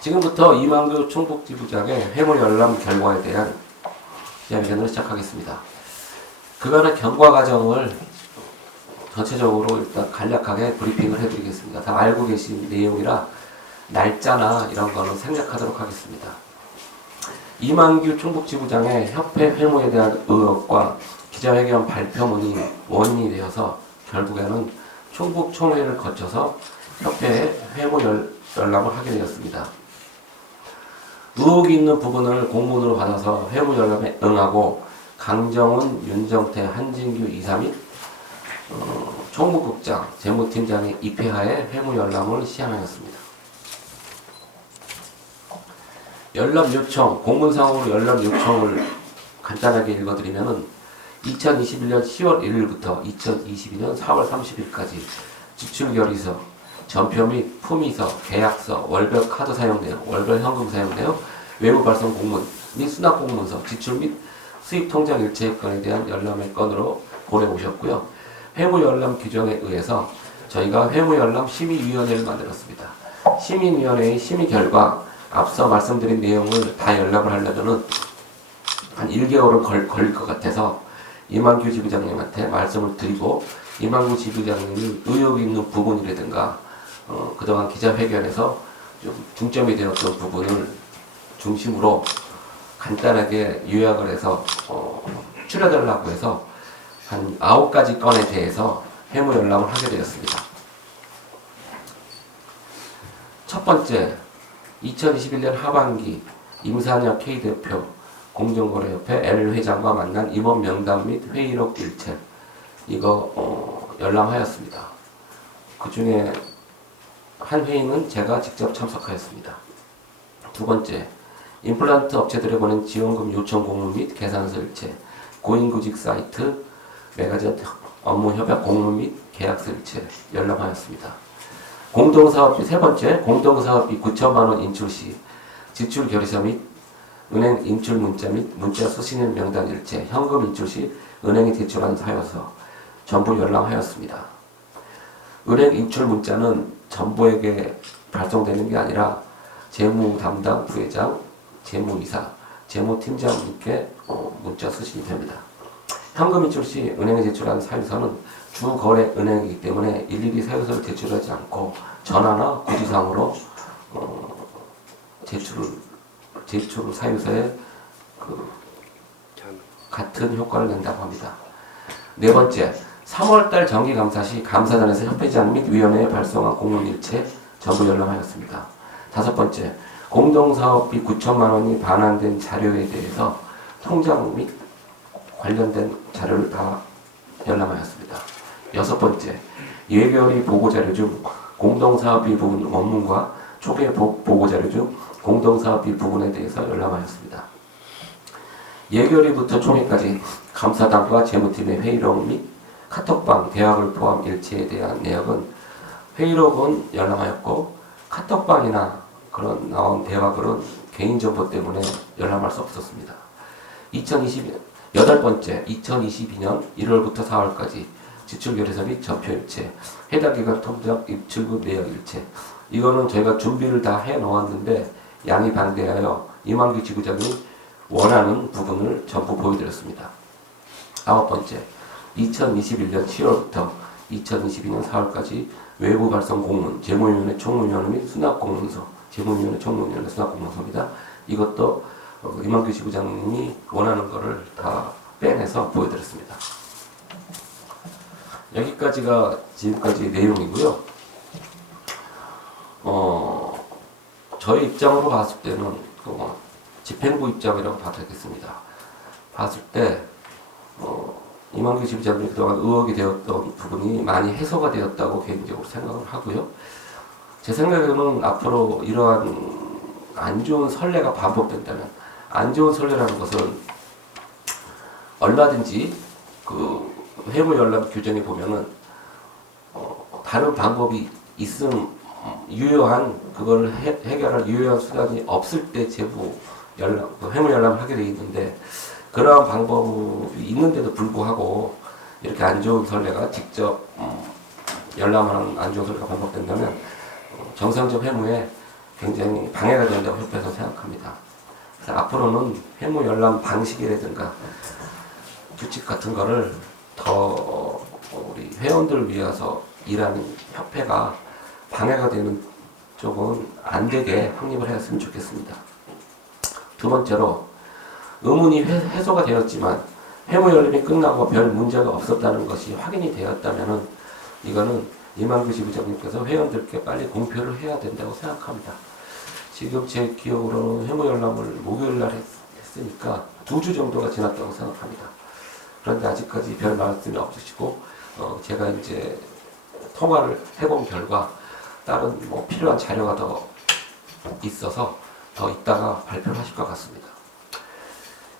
지금부터 이만규 충북지부장의 회무 열람 결과에 대한 기자회견을 시작하겠습니다. 그간의 경과 과정을 전체적으로 일단 간략하게 브리핑을 해드리겠습니다. 다 알고 계신 내용이라 날짜나 이런 거는 생략하도록 하겠습니다. 이만규 충북지부장의 협회 회무에 대한 의혹과 기자회견 발표문이 원인이 되어서 결국에는 충북총회를 거쳐서 협회에 회무 열람을 하게 되었습니다. 의혹이 있는 부분을 공문으로 받아서 회무 열람에 응하고 강정훈, 윤정태, 한진규 이사 및 총무국장, 재무팀장의 입회하에 회무 열람을 시행하였습니다. 열람 요청, 공문상으로 열람 요청을 간단하게 읽어드리면은 2021년 10월 1일부터 2022년 4월 30일까지 지출결의서, 전표 및 품위서, 계약서, 월별 카드 사용 내역, 월별 현금 사용 내역, 외부 발송 공문 및 수납 공문서, 지출 및 수입 통장 일체 건에 대한 열람의 건으로 보내오셨고요. 회무 열람 규정에 의해서 저희가 회무 열람 심의위원회를 만들었습니다. 심의위원회의 심의 결과 앞서 말씀드린 내용을 다 열람을 하려면은 한 1개월은 걸릴 것 같아서 이만규 지부장님한테 말씀을 드리고, 이만규 지부장님이 의혹이 있는 부분이라든가 그동안 기자회견에서 좀 중점이 되었던 부분을 중심으로 간단하게 요약을 해서 추려달라고 해서 한 9가지 건에 대해서 회무 열람을 하게 되었습니다. 첫 번째, 2021년 하반기 임산혁 K대표 공정거래협회 L회장과 만난 임원 명단 및 회의록 일체, 이거 열람하였습니다. 그 중에 한 회의는 제가 직접 참석하였습니다. 두 번째, 임플란트 업체들에 보낸 지원금 요청 공문 및 계산서 일체, 고인구직 사이트, 메가젯 업무 협약 공문 및 계약서 일체 열람하였습니다. 공동사업비, 세 번째, 공동사업비 9천만원 인출 시 지출 결의서 및 은행 인출 문자 및 문자 수신인 명단 일체, 현금 인출 시 은행이 제출한 사유서 전부 열람하였습니다. 은행 인출 문자는 전부에게 발송되는 게 아니라 재무 담당 부회장, 재무이사, 재무팀장님께 문자 수신이 됩니다. 현금 인출 시 은행에 제출한 사유서는 주거래 은행이기 때문에 일일이 사유서를 제출하지 않고 전화나 구지상으로 제출 사유서에 같은 효과를 낸다고 합니다. 네 번째, 3월달 정기감사 시 감사단에서 협회장 및 위원회에 발송한 공문 일체 전부 열람하였습니다. 다섯 번째, 공동사업비 9천만 원이 반환된 자료에 대해서 통장 및 관련된 자료를 다 열람하였습니다. 여섯 번째, 예결위 보고자료 중 공동사업비 부분 원문과 초기의 보고자료 중 공동사업비 부분에 대해서 열람하였습니다. 예결위부터 총회까지 감사단과 재무팀의 회의록 및 카톡방, 대화글 포함 일체에 대한 내역은 회의록은 열람하였고, 카톡방이나 그런 나온 대화글은 개인정보 때문에 열람할 수 없었습니다. 여덟 번째, 2022년 1월부터 4월까지 지출결의서 및 전표 일체, 해당 기간 통장 입출금 내역 일체, 이거는 저희가 준비를 다 해 놓았는데 양이 방대하여 이만규 지부장이 원하는 부분을 전부 보여드렸습니다. 아홉 번째, 2021년 7월부터 2022년 4월까지 외부 발송 공문, 재무위원회 총무위원회 및 수납공문서, 재무위원회 총무위원회 수납공문서입니다. 이것도 이만규 지부장님이 원하는 거를 다 빼내서 보여드렸습니다. 여기까지가 지금까지 내용이고요. 저희 입장으로 봤을 때는 집행부 입장이라고 봐야겠습니다. 봤을 때 이만규 지부장님이 그동안 의혹이 되었던 부분이 많이 해소가 되었다고 개인적으로 생각을 하고요. 제 생각에는 앞으로 이러한 안 좋은 선례가 반복된다면, 안 좋은 선례라는 것은 얼마든지 그 회무 열람 규정에 보면은 다른 방법이 있음, 유효한 그걸 해결할 유효한 수단이 없을 때 재무 열람, 회무 열람을 하게 돼 있는데, 그러한 방법이 있는데도 불구하고 이렇게 안 좋은 선례가 직접 열람하는 안 좋은 선례가 반복된다면 정상적 회무에 굉장히 방해가 된다고 협회에서 생각합니다. 그래서 앞으로는 회무 열람 방식이라든가 규칙 같은 거를 더 우리 회원들을 위해서 일하는 협회가 방해가 되는 쪽은 안 되게 확립을 했으면 좋겠습니다. 두 번째로 의문이 해소가 되었지만 회무 열람이 끝나고 별 문제가 없었다는 것이 확인이 되었다면은 이거는 이만규 지부장님께서 회원들께 빨리 공표를 해야 된다고 생각합니다. 지금 제 기억으로는 회무 열람을 목요일날 했으니까 2주 정도가 지났다고 생각합니다. 그런데 아직까지 별 말씀이 없으시고 제가 이제 통화를 해본 결과 다른 뭐 필요한 자료가 더 있어서 더 이따가 발표를 하실 것 같습니다.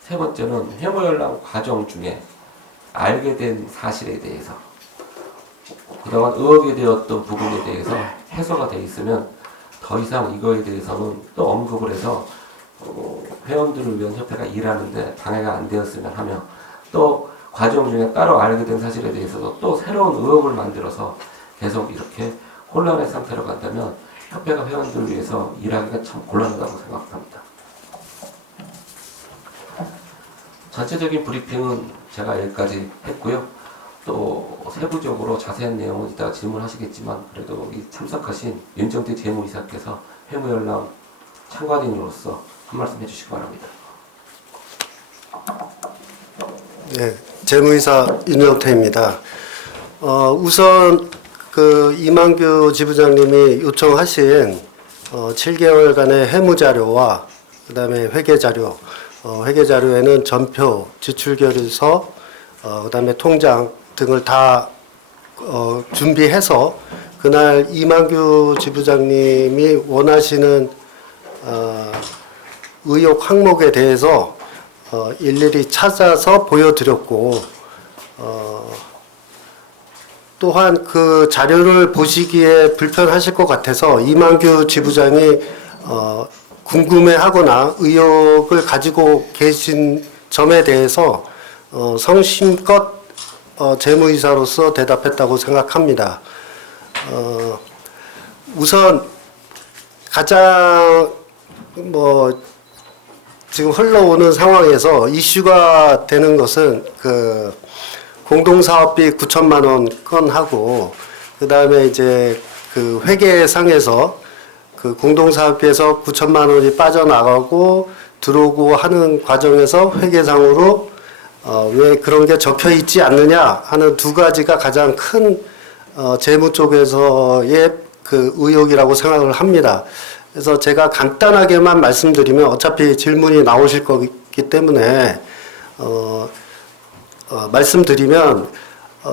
세 번째는 회무 열람 과정 중에 알게 된 사실에 대해서 그동안 의혹이 되었던 부분에 대해서 해소가 되어 있으면 더 이상 이거에 대해서는 또 언급을 해서 회원들을 위한 협회가 일하는데 방해가 안 되었으면 하며 또 과정 중에 따로 알게 된 사실에 대해서도 또 새로운 의혹을 만들어서 계속 이렇게 혼란의 상태로 간다면 협회가 회원들을 위해서 일하기가 참 곤란하다고 생각합니다. 전체적인 브리핑은 제가 여기까지 했고요. 또 세부적으로 자세한 내용은 이따가 질문하시겠지만 그래도 여기 참석하신 윤정태 재무이사께서 회무열람 참관인으로서 한 말씀 해주시기 바랍니다. 네, 재무이사 윤정태입니다. 우선 그 이만규 지부장님이 요청하신 7개월간의 해무자료와 그 다음에 회계자료, 회계자료에는 전표, 지출결의서, 그 다음에 통장 등을 다 준비해서 그날 이만규 지부장님이 원하시는 의혹 항목에 대해서 일일이 찾아서 보여드렸고 또한 그 자료를 보시기에 불편하실 것 같아서 이만규 지부장이 궁금해하거나 의혹을 가지고 계신 점에 대해서 성심껏 재무이사로서 대답했다고 생각합니다. 우선 가장 지금 흘러오는 상황에서 이슈가 되는 것은 그 공동사업비 9천만 원 건하고 그 다음에 이제 그 회계상에서 그 공동사업비에서 9천만 원이 빠져나가고 들어오고 하는 과정에서 회계상으로 왜 그런 게 적혀 있지 않느냐 하는 두 가지가 가장 큰 재무 쪽에서의 그 의혹이라고 생각을 합니다. 그래서 제가 간단하게만 말씀드리면 어차피 질문이 나오실 거기 때문에 말씀드리면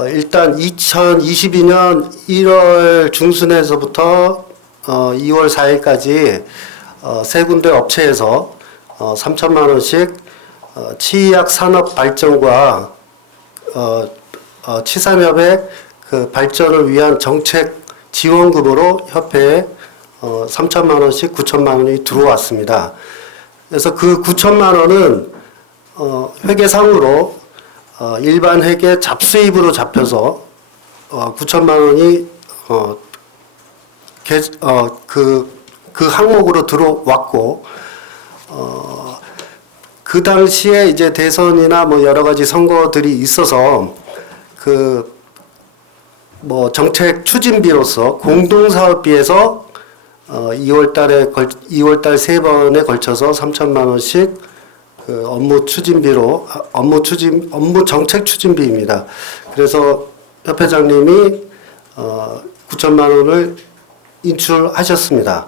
일단 2022년 1월 중순에서부터 2월 4일까지 세 군데 업체에서 3천만 원씩 치약 산업 발전과 치산협의 그 발전을 위한 정책 지원금으로 협회에 3천만 원씩 9천만 원이 들어왔습니다. 그래서 그 9천만 원은 회계상으로 일반 회계 잡수입으로 잡혀서 9천만 원이 그 항목으로 들어왔고 그 당시에 이제 대선이나 뭐 여러 가지 선거들이 있어서 그 뭐 정책 추진비로서 공동사업비에서 2월달 세 번에 걸쳐서 3천만 원씩 그 업무 정책 추진비입니다. 그래서 협회장님이 9천만 원을 인출하셨습니다.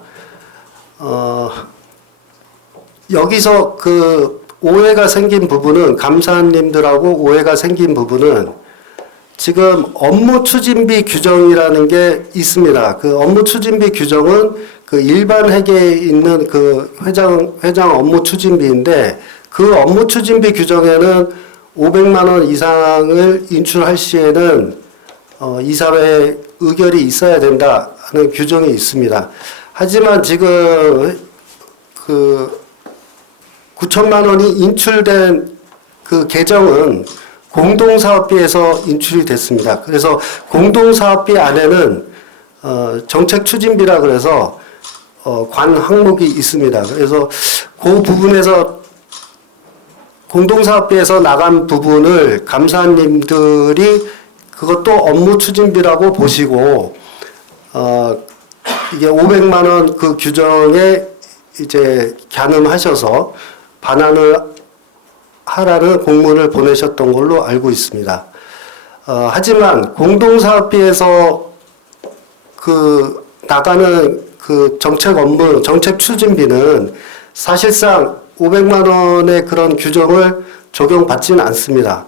여기서 그 오해가 생긴 부분은 감사님들하고 오해가 생긴 부분은 지금 업무 추진비 규정이라는 게 있습니다. 그 업무 추진비 규정은 그 일반 회계에 있는 그 회장 업무 추진비인데 그 업무 추진비 규정에는 500만 원 이상을 인출할 시에는 이사회의 의결이 있어야 된다 하는 규정이 있습니다. 하지만 지금 그 9천만 원이 인출된 그 계정은 공동사업비에서 인출이 됐습니다. 그래서 공동사업비 안에는 정책 추진비라 그래서 관 항목이 있습니다. 그래서 그 부분에서 공동사업비에서 나간 부분을 감사님들이 그것도 업무 추진비라고 보시고 이게 500만 원 그 규정에 이제 가늠하셔서 반환을 하라는 공문을 보내셨던 걸로 알고 있습니다. 하지만 공동사업비에서 그 나가는 그 정책 업무, 정책 추진비는 사실상 500만 원의 그런 규정을 적용받지는 않습니다.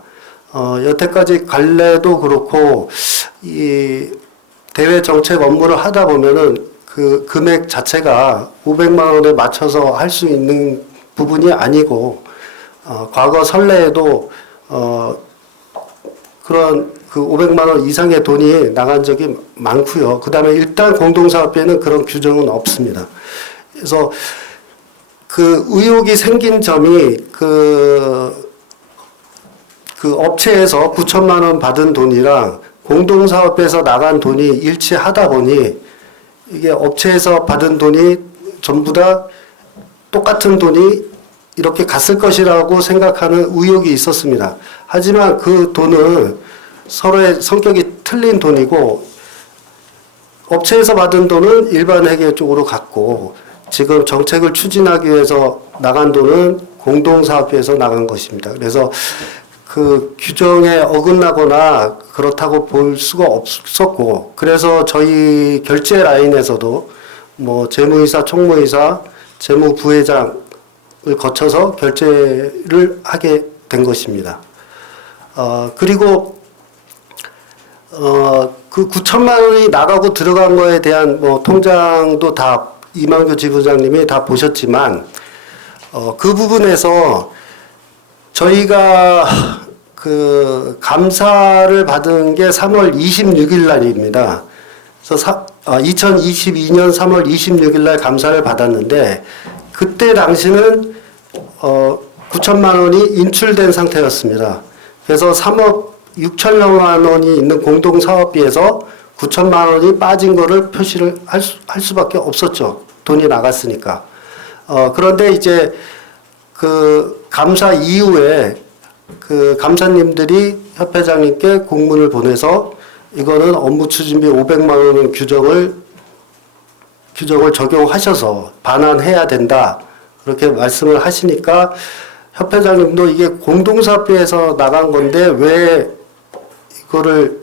여태까지 관례도 그렇고 이 대외 정책 업무를 하다 보면은 그 금액 자체가 500만 원에 맞춰서 할 수 있는 부분이 아니고 과거 선례에도 그런 그 500만 원 이상의 돈이 나간 적이 많고요. 그다음에 일단 공동사업비에는 그런 규정은 없습니다. 그래서 그 의혹이 생긴 점이 그 업체에서 9천만 원 받은 돈이랑 공동사업에서 나간 돈이 일치하다 보니 이게 업체에서 받은 돈이 전부 다 똑같은 돈이 이렇게 갔을 것이라고 생각하는 의혹이 있었습니다. 하지만 그 돈은 서로의 성격이 틀린 돈이고 업체에서 받은 돈은 일반 회계 쪽으로 갔고 지금 정책을 추진하기 위해서 나간 돈은 공동사업비에서 나간 것입니다. 그래서 그 규정에 어긋나거나 그렇다고 볼 수가 없었고 그래서 저희 결제 라인에서도 뭐 재무이사, 총무이사, 재무부회장을 거쳐서 결제를 하게 된 것입니다. 그리고 그 9천만 원이 나가고 들어간 거에 대한 뭐 통장도 다 이만규 지부장님이 다 보셨지만 그 부분에서 저희가 그 감사를 받은 게 3월 26일 날입니다. 그래서 2022년 3월 26일 날 감사를 받았는데 그때 당시는 9천만 원이 인출된 상태였습니다. 그래서 3억 6천여만 원이 있는 공동사업비에서 9천만 원이 빠진 거를 표시를 할 수밖에 없었죠. 돈이 나갔으니까. 그런데 이제 그 감사 이후에 그 감사님들이 협회장님께 공문을 보내서 이거는 업무추진비 500만 원 규정을 적용하셔서 반환해야 된다. 그렇게 말씀을 하시니까 협회장님도 이게 공동사업비에서 나간 건데 왜 이거를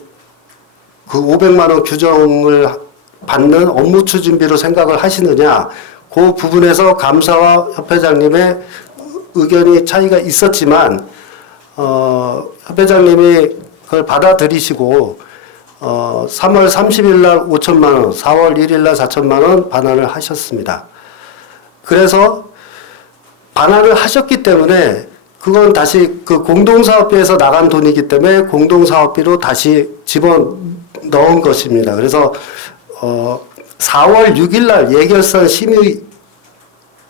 그 500만 원 규정을 받는 업무추진비로 생각을 하시느냐. 그 부분에서 감사와 협회장님의 의견이 차이가 있었지만 협회장님이 그걸 받아들이시고 3월 30일 날 5천만 원, 4월 1일 날 4천만 원 반환을 하셨습니다. 그래서 반환을 하셨기 때문에 그건 다시 그 공동사업비에서 나간 돈이기 때문에 공동사업비로 다시 집어넣은 것입니다. 그래서 4월 6일 날 예결산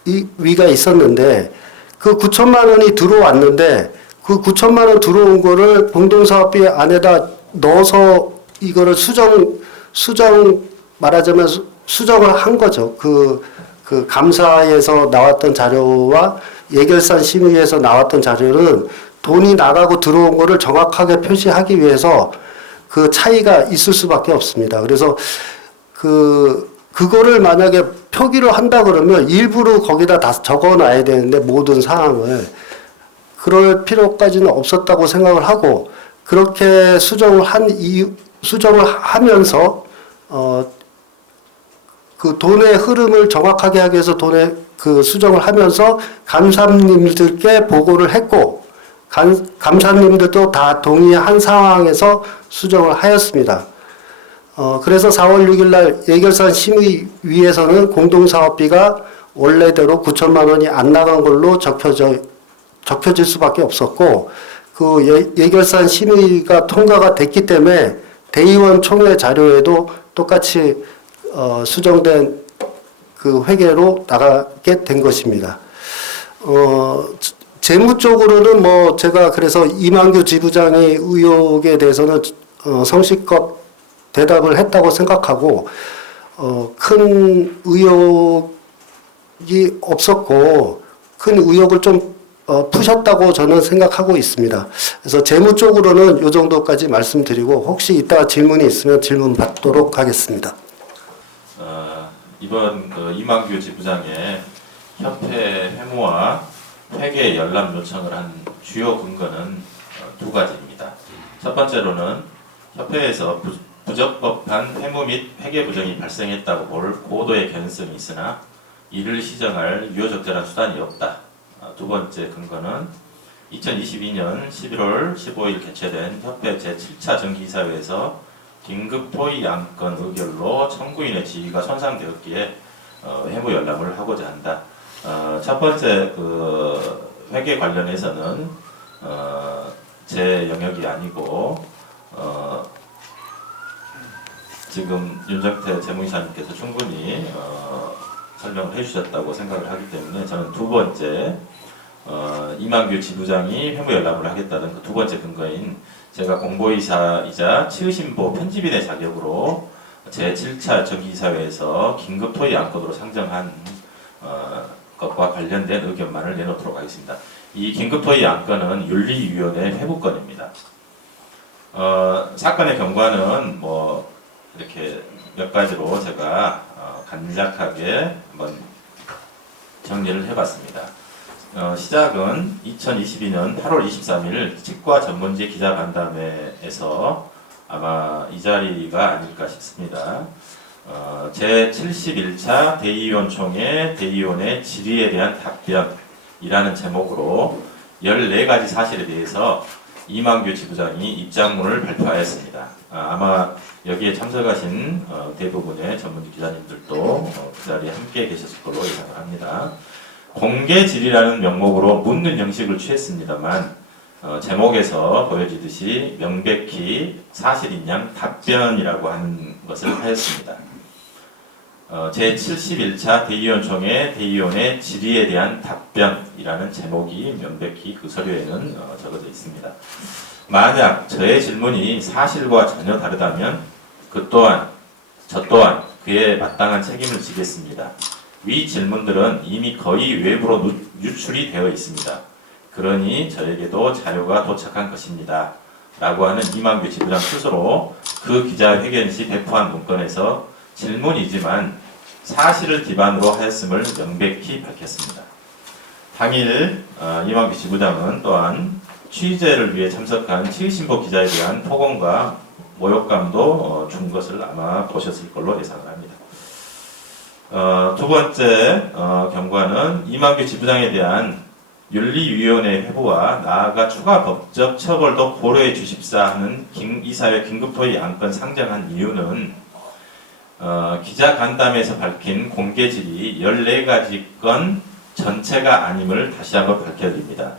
심의위가 있었는데 그 9천만 원이 들어왔는데 그 9천만 원 들어온 거를 공동사업비 안에다 넣어서 이거를 말하자면 수정을 한 거죠. 그 감사에서 나왔던 자료와 예결산 심의에서 나왔던 자료는 돈이 나가고 들어온 거를 정확하게 표시하기 위해서 그 차이가 있을 수밖에 없습니다. 그래서 그거를 만약에 표기를 한다 그러면 일부러 거기다 다 적어 놔야 되는데 모든 사항을 그럴 필요까지는 없었다고 생각을 하고 그렇게 수정을 하면서 그 돈의 흐름을 정확하게 하기 위해서 돈의 그 수정을 하면서 감사님들께 보고를 했고 감사님들도 다 동의한 상황에서 수정을 하였습니다. 그래서 4월 6일 날 예결산 심의위에서는 공동사업비가 원래대로 9천만 원이 안 나간 걸로 적혀질 수밖에 없었고 그 예결산 심의가 통과가 됐기 때문에 대의원 총회 자료에도 똑같이 수정된 그 회계로 나가게 된 것입니다. 재무 쪽으로는 뭐 제가 그래서 이만규 지부장의 의혹에 대해서는 성실껏 대답을 했다고 생각하고 큰 의혹이 없었고 큰 의혹을 좀 푸셨다고 저는 생각하고 있습니다. 그래서 재무 쪽으로는 이 정도까지 말씀드리고 혹시 이따 질문이 있으면 질문 받도록 하겠습니다. 이번 이만규 지부장의 협회 회무와 회계 열람 요청을 한 주요 근거는 두 가지입니다. 첫 번째로는 협회에서 부적법한 회무 및 회계 부정이 발생했다고 볼 고도의 개연성이 있으나 이를 시정할 유효적절한 수단이 없다. 두 번째 근거는 2022년 11월 15일 개최된 협회 제7차 정기이사회에서 긴급 토의 안건 의결로 청구인의 지위가 손상되었기에 회무 열람을 하고자 한다. 첫 번째 회계 관련해서는 제 영역이 아니고 지금 윤정태 재무이사님께서 충분히 설명을 해주셨다고 생각을 하기 때문에 저는 두 번째 이만규 지부장이 회무 열람을 하겠다는 그 두 번째 근거인 제가 공보이사이자 치의신보 편집인의 자격으로 제7차 정기이사회에서 긴급 토의 안건으로 상정한 것과 관련된 의견만을 내놓도록 하겠습니다. 이 긴급 토의 안건은 윤리위원회 회부건입니다. 사건의 경과는 뭐 이렇게 몇 가지로 제가 간략하게 한번 정리를 해봤습니다. 시작은 2022년 8월 23일 치과 전문지 기자간담회에서 아마 이 자리가 아닐까 싶습니다. 제71차 대의원총회 대의원의 질의에 대한 답변이라는 제목으로 14가지 사실에 대해서 이만규 지부장이 입장문을 발표하였습니다. 아마 여기에 참석하신 대부분의 전문지 기자님들도 그 자리에 함께 계셨을 걸로 예상을 합니다. 공개 질의라는 명목으로 묻는 형식을 취했습니다만 제목에서 보여지듯이 명백히 사실인 양 답변이라고 하는 것을 하였습니다. 제71차 대의원총회 대의원의 질의에 대한 답변이라는 제목이 명백히 그 서류에는 적어져 있습니다. 만약 저의 질문이 사실과 전혀 다르다면 저 또한 그에 마땅한 책임을 지겠습니다. 위 질문들은 이미 거의 외부로 유출이 되어 있습니다. 그러니 저에게도 자료가 도착한 것입니다. 라고 하는 이만규 지부장 스스로 그 기자회견 시 배포한 문건에서 질문이지만 사실을 기반으로 하였음을 명백히 밝혔습니다. 당일 이만규 지부장은 또한 취재를 위해 참석한 치의신보 기자에 대한 폭언과 모욕감도 준 것을 아마 보셨을 걸로 예상을 합니다. 두 번째 경과는 이만규 지부장에 대한 윤리위원회 회부와 나아가 추가 법적 처벌도 고려해 주십사 하는 이사회 긴급토의 안건 상정한 이유는 기자간담회에서 밝힌 공개질이 14가지 건 전체가 아님을 다시 한번 밝혀드립니다.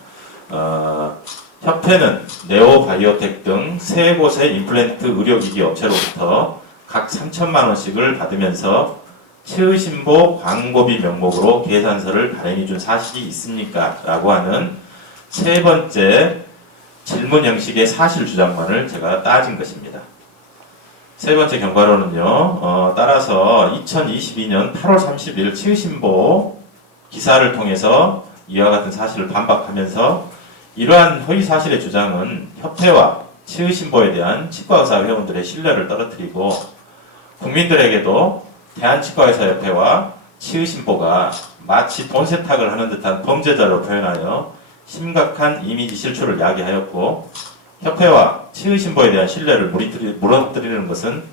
협회는 네오바이오텍 등 세 곳의 임플란트 의료기기 업체로부터 각 3천만 원씩을 받으면서 치의신보 광고비 명목으로 계산서를 발행해 준 사실이 있습니까? 라고 하는 세 번째 질문 형식의 사실 주장만을 제가 따진 것입니다. 세 번째 경과로는요, 따라서 2022년 8월 30일 치의신보 기사를 통해서 이와 같은 사실을 반박하면서 이러한 허위 사실의 주장은 협회와 치의신보에 대한 치과의사 회원들의 신뢰를 떨어뜨리고 국민들에게도 대한치과의사협회와 치의신보가 마치 돈 세탁을 하는 듯한 범죄자로 표현하여 심각한 이미지 실추를 야기하였고 협회와 치의신보에 대한 신뢰를 무너뜨리는 것은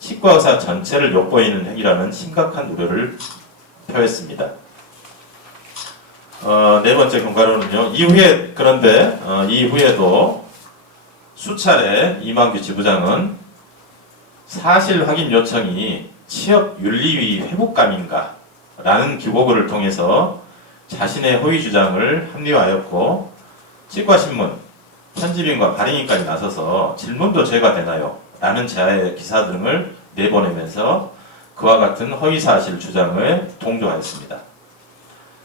치과의사 전체를 욕보이는 행위라는 심각한 우려를 표했습니다. 네 번째 경과로는요. 그런데 이후에도 수차례 이만규 지부장은 사실 확인 요청이 취업윤리위 회복감인가? 라는 기고글을 통해서 자신의 허위 주장을 합리화하였고 치과신문, 편집인과 발행인까지 나서서 질문도 죄가 되나요? 라는 제하의 기사 등을 내보내면서 그와 같은 허위사실 주장을 동조하였습니다.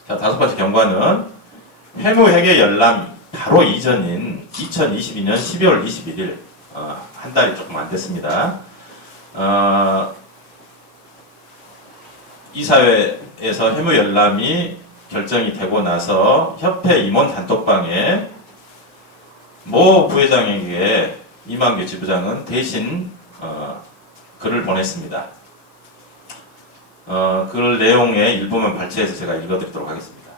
자, 다섯 번째 경과는 회무회계 열람 바로 이전인 2022년 12월 21일 한 달이 조금 안 됐습니다. 이사회에서 회무 열람이 결정이 되고 나서 협회 임원 단톡방에 모 부회장에게 이만규 지부장은 대신 글을 보냈습니다. 글 내용의 일부만 발췌해서 제가 읽어드리도록 하겠습니다.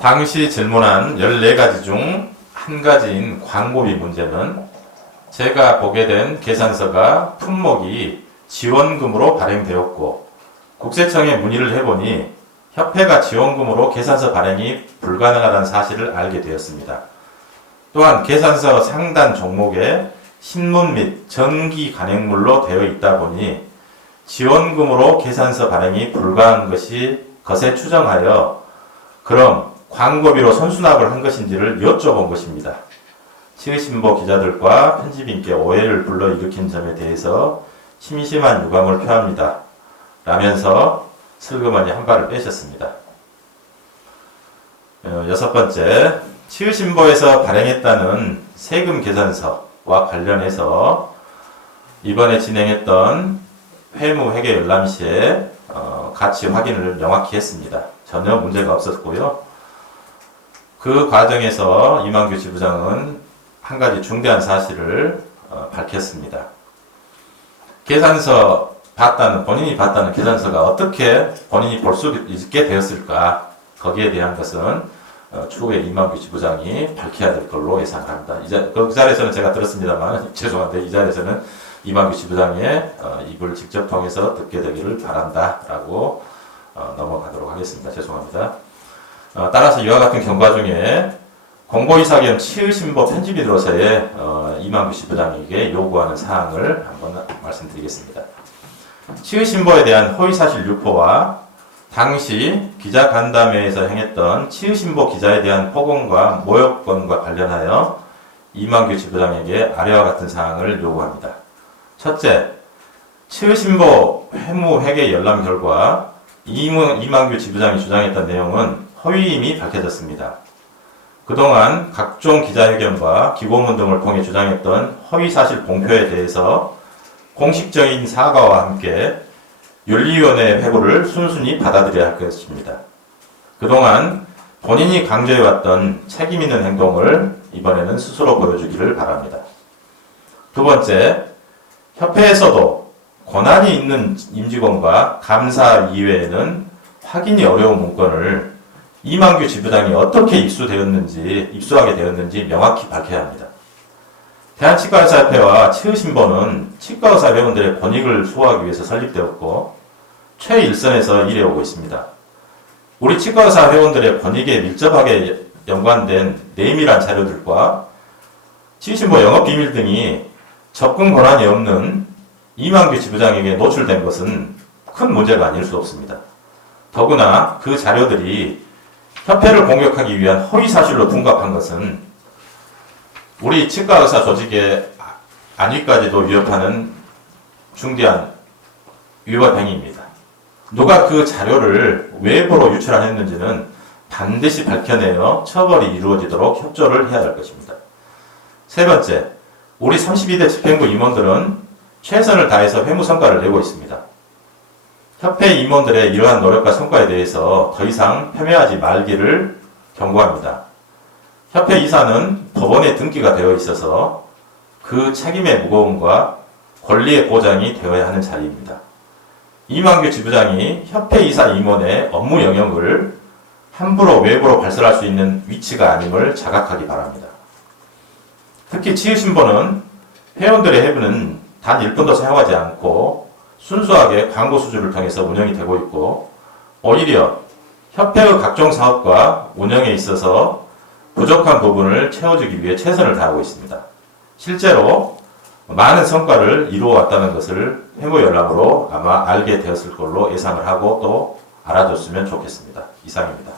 당시 질문한 14가지 중 한 가지인 광고비 문제는 제가 보게 된 계산서가 품목이 지원금으로 발행되었고 국세청에 문의를 해보니 협회가 지원금으로 계산서 발행이 불가능하다는 사실을 알게 되었습니다. 또한 계산서 상단 종목에 신문 및 전기 간행물로 되어 있다 보니 지원금으로 계산서 발행이 불가한 것에 추정하여 그럼 광고비로 선수납을 한 것인지를 여쭤본 것입니다. 치의신보 기자들과 편집인께 오해를 불러일으킨 점에 대해서 심심한 유감을 표합니다. 라면서 슬그머니 한 발을 빼셨습니다. 6번째, 치의신보에서 발행했다는 세금 계산서와 관련해서 이번에 진행했던 회무회계 열람 시에 가치 확인을 명확히 했습니다. 전혀 문제가 없었고요. 그 과정에서 이만규 지부장은 한 가지 중대한 사실을 밝혔습니다. 계산서 본인이 봤다는 계산서가 어떻게 본인이 볼 수 있게 되었을까? 거기에 대한 것은 추후에 이만규 지부장이 밝혀야 될 걸로 예상을 합니다. 그 자리에서는 제가 들었습니다만 죄송한데 이 자리에서는 이만규 지부장의 입을 직접 통해서 듣게 되기를 바란다라고 넘어가도록 하겠습니다. 죄송합니다. 따라서 이와 같은 경과 중에 공보이사 겸 치의신보 편집인으로서의 이만규 지부장에게 요구하는 사항을 한번 말씀드리겠습니다. 치의신보에 대한 허위사실 유포와 당시 기자간담회에서 행했던 치의신보 기자에 대한 폭언과 모욕건과 관련하여 이만규 지부장에게 아래와 같은 사항을 요구합니다. 첫째, 치의신보 회무회계 열람 결과 이만규 지부장이 주장했던 내용은 허위임이 밝혀졌습니다. 그동안 각종 기자회견과 기고문 등을 통해 주장했던 허위사실 공표에 대해서 공식적인 사과와 함께 윤리위원회의 회고를 순순히 받아들여야 할 것입니다. 그동안 본인이 강조해왔던 책임있는 행동을 이번에는 스스로 보여주기를 바랍니다. 두 번째, 협회에서도 권한이 있는 임직원과 감사 이외에는 확인이 어려운 문건을 이만규 지부장이 어떻게 입수하게 되었는지 명확히 밝혀야 합니다. 대한치과의사협회와 치의신보는 치과의사 회원들의 권익을 수호하기 위해서 설립되었고 최일선에서 일해오고 있습니다. 우리 치과의사 회원들의 권익에 밀접하게 연관된 내밀한 자료들과 치의신보 영업비밀 등이 접근 권한이 없는 이만규 지부장에게 노출된 것은 큰 문제가 아닐 수 없습니다. 더구나 그 자료들이 협회를 공격하기 위한 허위사실로 둔갑한 것은 우리 치과의사 조직의 안위까지도 위협하는 중대한 위법 행위입니다. 누가 그 자료를 외부로 유출했는지는 반드시 밝혀내어 처벌이 이루어지도록 협조를 해야 할 것입니다. 세 번째, 우리 32대 집행부 임원들은 최선을 다해서 회무 성과를 내고 있습니다. 협회 임원들의 이러한 노력과 성과에 대해서 더 이상 폄훼하지 말기를 경고합니다. 협회 이사는 법원에 등기가 되어 있어서 그 책임의 무거움과 권리의 보장이 되어야 하는 자리입니다. 이만규 지부장이 협회 이사 임원의 업무 영역을 함부로 외부로 발설할 수 있는 위치가 아님을 자각하기 바랍니다. 특히 치의신보는 회원들의 회비는 단 1분도 사용하지 않고 순수하게 광고 수주를 통해서 운영이 되고 있고 오히려 협회의 각종 사업과 운영에 있어서 부족한 부분을 채워주기 위해 최선을 다하고 있습니다. 실제로 많은 성과를 이루어왔다는 것을 회무 열람으로 아마 알게 되었을 걸로 예상을 하고 또 알아줬으면 좋겠습니다. 이상입니다.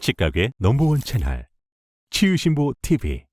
치과계 넘버원 채널 치유신보 TV